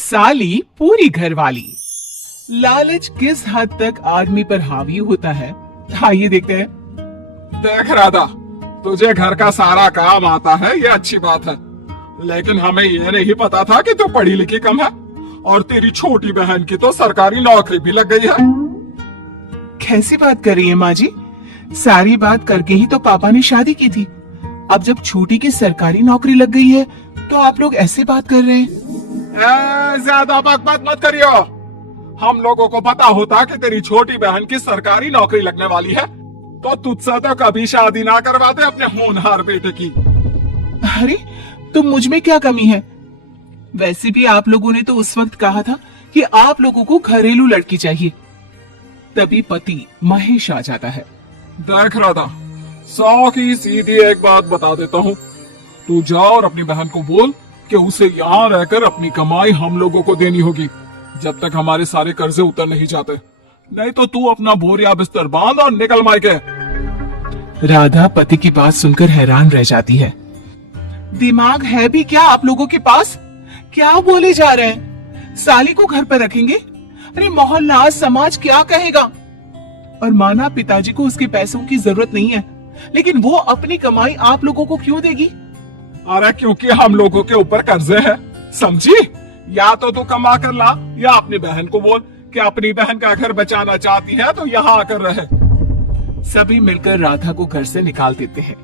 साली पूरी घरवाली। लालच किस हद तक आदमी पर हावी होता है, आइए देखते हैं। देख राधा, तुझे घर का सारा काम आता है, ये अच्छी बात है, लेकिन हमें ये नहीं पता था कि तू पढ़ी लिखी कम है और तेरी छोटी बहन की तो सरकारी नौकरी भी लग गई है। कैसी बात कर रही है माँ जी? सारी बात करके ही तो पापा ने शादी की थी। अब जब छोटी की सरकारी नौकरी लग गई है तो आप लोग ऐसे बात कर रहे हैं। ज्यादा बात मत करियो। हम लोगों को पता होता कि तेरी छोटी बहन की सरकारी नौकरी लगने वाली है तो तुझसे तो कभी शादी ना करवाते अपने होनहार बेटे की। अरे तो मुझ में क्या कमी है? वैसे भी आप लोगों ने तो उस वक्त कहा था कि आप लोगों को घरेलू लड़की चाहिए। तभी पति महेश आ जाता है। देख राधा, 100 की सीधी एक बात बता देता हूँ, तू जा और अपनी बहन को बोल कि उसे यहाँ रहकर अपनी कमाई हम लोगों को देनी होगी जब तक हमारे सारे कर्जे उतर नहीं जाते, नहीं तो तू अपना बोरिया बिस्तर बांध और निकल मायके। राधा पति की बात सुनकर हैरान रह जाती है। दिमाग है भी क्या आप लोगों के पास? क्या बोले जा रहे हैं? साली को घर पर रखेंगे? अरे मोहल्ला समाज क्या कहेगा? और माना पिताजी को उसके पैसों की जरूरत नहीं है, लेकिन वो अपनी कमाई आप लोगों को क्यों देगी? अरे क्योंकि हम लोगों के ऊपर कर्जे हैं, समझी? या तो तू कमा कर ला या अपनी बहन को बोल कि अपनी बहन का घर बचाना चाहती है तो यहाँ आकर रहे। सभी मिलकर राधा को घर से निकाल देते हैं।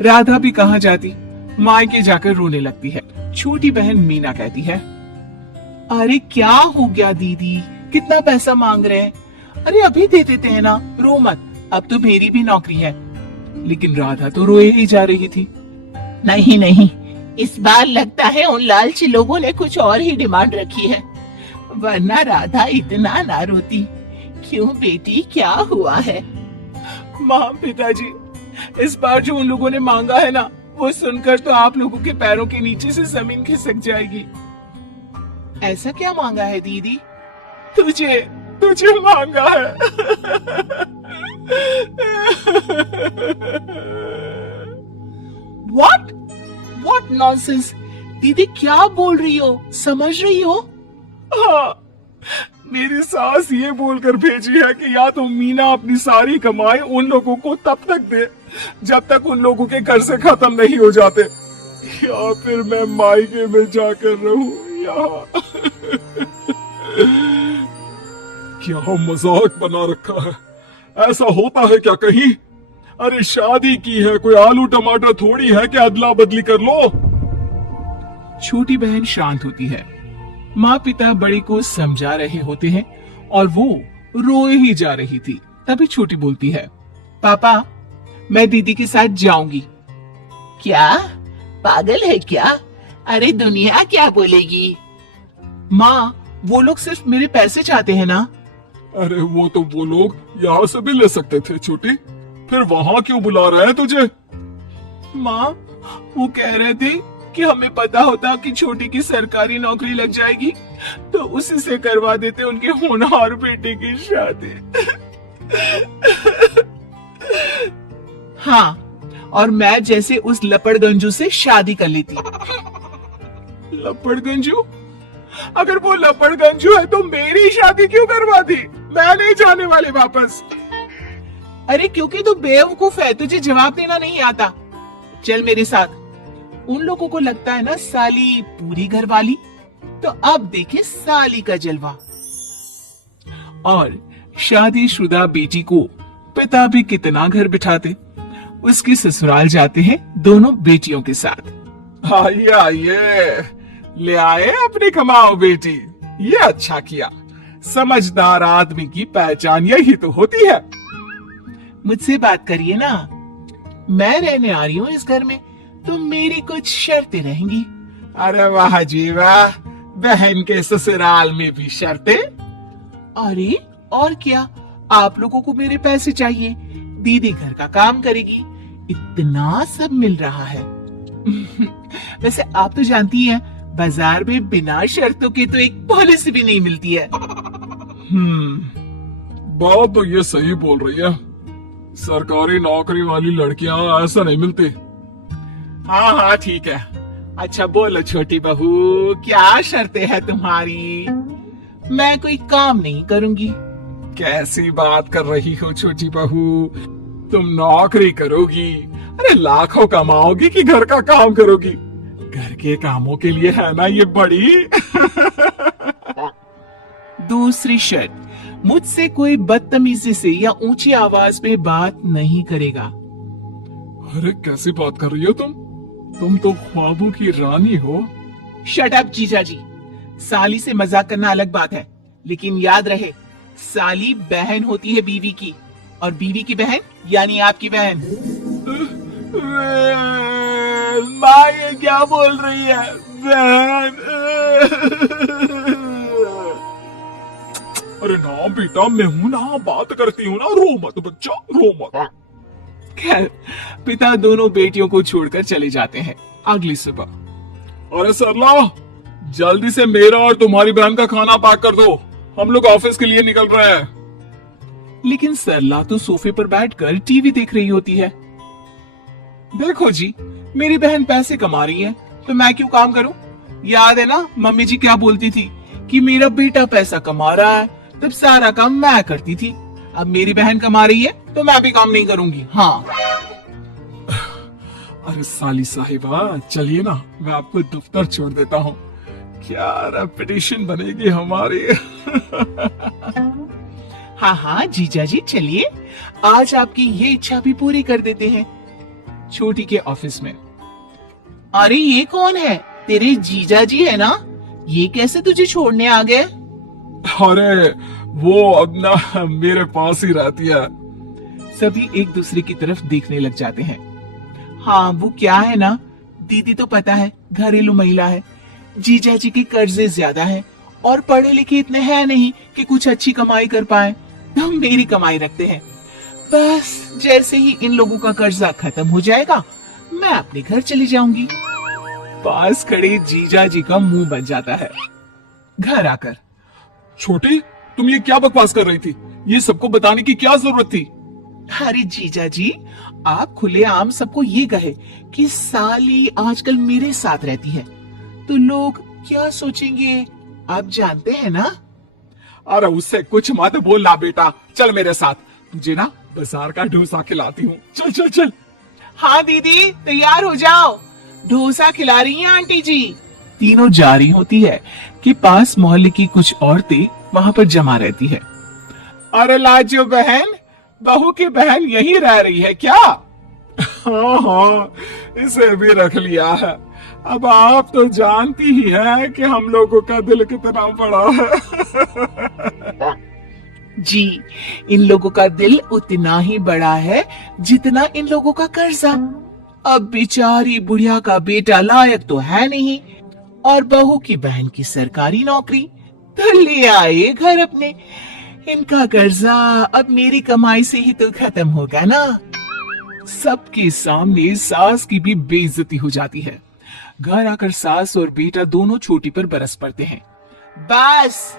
राधा भी कहाँ जाती, मायके जाकर रोने लगती है। छोटी बहन मीना कहती है, अरे क्या हो गया दीदी, कितना पैसा मांग रहे हैं? अरे अभी दे देते हैं ना, रो मत, अब तो मेरी भी नौकरी है। लेकिन राधा तो रोए ही जा रही थी। नहीं नहीं, इस बार लगता है उन लालची लोगों ने कुछ और ही डिमांड रखी है, वरना राधा इतना ना रोती। क्यों बेटी, क्या हुआ है? माँ पिताजी, इस बार जो उन लोगों ने मांगा है ना, वो सुनकर तो आप लोगों के पैरों के नीचे से जमीन खिसक जाएगी। ऐसा क्या मांगा है दीदी? तुझे तुझे मांगा है। What nonsense? दीदी क्या बोल रही हो, समझ रही हो? हाँ, मेरी सास ये बोलकर भेजी है कि या तो मीना अपनी सारी कमाई उन लोगों को तब तक दे जब तक उन लोगों के कर्जे खत्म नहीं हो जाते, या फिर मैं मायके में जाकर रहूं यहाँ। क्या मजाक बना रखा है? ऐसा होता है क्या कहीं? अरे शादी की है, कोई आलू टमाटर थोड़ी है कि अदला बदली कर लो। छोटी बहन शांत होती है। माँ पिता बड़ी को समझा रहे होते हैं और वो रोए ही जा रही थी। तभी छोटी बोलती है, पापा मैं दीदी के साथ जाऊंगी। क्या पागल है क्या? अरे दुनिया क्या बोलेगी? माँ वो लोग सिर्फ मेरे पैसे चाहते हैं ना। अरे वो तो वो लोग यहाँ से भी ले सकते थे छोटी, फिर वहाँ क्यों बुला रहे हैं तुझे? माँ वो कह रहे थे कि हमें पता होता कि छोटी की सरकारी नौकरी लग जाएगी तो उसी से करवा देते उनके होनहार बेटे की शादी। हाँ, और मैं जैसे उस लपड़गंजू से शादी कर लेती। लपड़गंजू? अगर वो लपड़गंजू है तो मेरी शादी क्यों करवा दी? मैं नहीं जाने वाली वापस। अरे क्योंकि तू बेवकूफ है, तुझे जवाब देना नहीं आता। चल मेरे साथ। उन लोगों को लगता है ना साली पूरी घर वाली, तो अब देखे साली का जलवा। और शादीशुदा बेटी को पिता भी कितना घर बिठाते। उसके ससुराल जाते हैं दोनों बेटियों के साथ। आइए आइए, ले आए अपनी कमाओ बेटी, ये अच्छा किया। समझदार आदमी की पहचान यही तो होती है। मुझसे बात करिए ना, मैं रहने आ रही हूँ इस घर में, तो मेरी कुछ शर्तें रहेंगी। अरे वाह जी वाह, बहन के ससुराल में भी शर्तें? अरे और क्या, आप लोगों को मेरे पैसे चाहिए, दीदी घर का काम करेगी, इतना सब मिल रहा है। वैसे आप तो जानती हैं, बाजार में बिना शर्तों के तो एक पॉलिसी भी नहीं मिलती है। बात तो ये सही बोल रही है, सरकारी नौकरी वाली लड़कियां ऐसा नहीं मिलती। हाँ हाँ ठीक है, अच्छा बोलो छोटी बहू, क्या शर्तें हैं तुम्हारी? मैं कोई काम नहीं करूंगी। कैसी बात कर रही हो छोटी बहू? तुम नौकरी करोगी? अरे लाखों कमाओगी कि घर का काम करोगी? घर के कामों के लिए है ना ये बड़ी। दूसरी शर्त, मुझसे कोई बदतमीजी से या ऊंची आवाज में बात नहीं करेगा। अरे कैसी बात कर रही हो तुम? तुम तो ख्वाबों की रानी हो। शट अप जीजा जी। साली से मजाक करना अलग बात है, लेकिन याद रहे साली बहन होती है बीवी की, और बीवी की बहन यानी आपकी बहन। माँ ये क्या बोल रही है? बहन। अरे ना बेटा, मैं हूं ना, बात करती हूँ ना, रो मत बच्चा, रो मत। खैर, पिता दोनों बेटियों को छोड़कर चले जाते हैं। अगली सुबह, अरे सरला, जल्दी से मेरा और तुम्हारी बहन का खाना पैक कर दो, हम लोग ऑफिस के लिए निकल रहे हैं। लेकिन सरला तो सोफे पर बैठकर टीवी देख रही होती है। देखो जी, मेरी बहन पैसे कमा रही है तो मैं क्यों काम करूं? याद है ना मम्मी जी क्या बोलती थी कि मेरा बेटा पैसा कमा रहा है, तब सारा काम मैं करती थी। अब मेरी बहन कमा रही है तो मैं भी काम नहीं करूंगी। हाँ। अरे साली साहिबा, चलिए ना, मैं आपको दफ्तर छोड़ देता हूँ। क्या रेपुटेशन बनेगी हमारी। हाँ हाँ जीजा जी चलिए, आज आपकी ये इच्छा भी पूरी कर देते हैं। छोटी के ऑफिस में। अरे ये कौन है? तेरे जीजा जी है ना? ये कैसे तुझे छोड़ने आ गए? अरे वो अब ना मेरे पास ही रहती है। सभी एक दूसरे की तरफ देखने लग जाते हैं। हाँ वो क्या है ना, दीदी तो पता है घरेलू महिला है, जीजा जी के कर्जे ज्यादा हैं और पढ़े लिखे इतने हैं नहीं कि कुछ अच्छी कमाई कर पाए, तो मेरी कमाई रखते हैं। बस जैसे ही इन लोगों का कर्जा खत्म हो जाएगा मैं अपने घर चली जाऊंगी। पास खड़े जीजा जी का मुंह बन जाता है। घर आकर, छोटी, तुम ये क्या बकवास कर रही थी? ये सबको बताने की क्या जरूरत थी? अरे जीजा जी, आप खुलेआम सबको ये कहे कि साली आजकल मेरे साथ रहती है तो लोग क्या सोचेंगे आप जानते हैं ना। अरे उससे कुछ मत बोलना बेटा, चल मेरे साथ, तुझे ना बाजार का डोसा खिलाती हूँ। चल चल चल। हाँ दीदी तैयार हो जाओ, डोसा खिला रही हैं आंटी जी। तीनों जा रही होती है कि पास मोहल्ले की कुछ औरतें वहां पर जमा रहती है। अरे लाजो बहन, बहू की बहन यही रह रही है क्या? हाँ हाँ, इसे भी रख लिया है। अब आप तो जानती ही है कि हम लोगों का दिल कितना बड़ा है। जी, इन लोगों का दिल उतना ही बड़ा है जितना इन लोगों का कर्जा। अब बेचारी बुढ़िया का बेटा लायक तो है नहीं और बहू की बहन की सरकारी नौकरी, तो ले आए घर अपने। इनका कर्जा अब मेरी कमाई से ही तो खत्म होगा ना। सबके सामने सास की भी बेइज्जती हो जाती है। घर आकर सास और बेटा दोनों छोटी पर बरस पड़ते हैं। बस,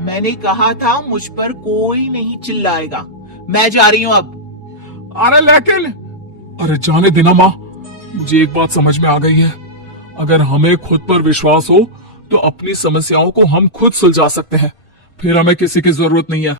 मैंने कहा था मुझ पर कोई नहीं चिल्लाएगा, मैं जा रही हूँ अब। अरे लेकिन, अरे जाने देना माँ, मुझे एक बात समझ में आ गई है। अगर हमें खुद पर विश्वास हो तो अपनी समस्याओं को हम खुद सुलझा सकते हैं, फिर हमें किसी की जरूरत नहीं है।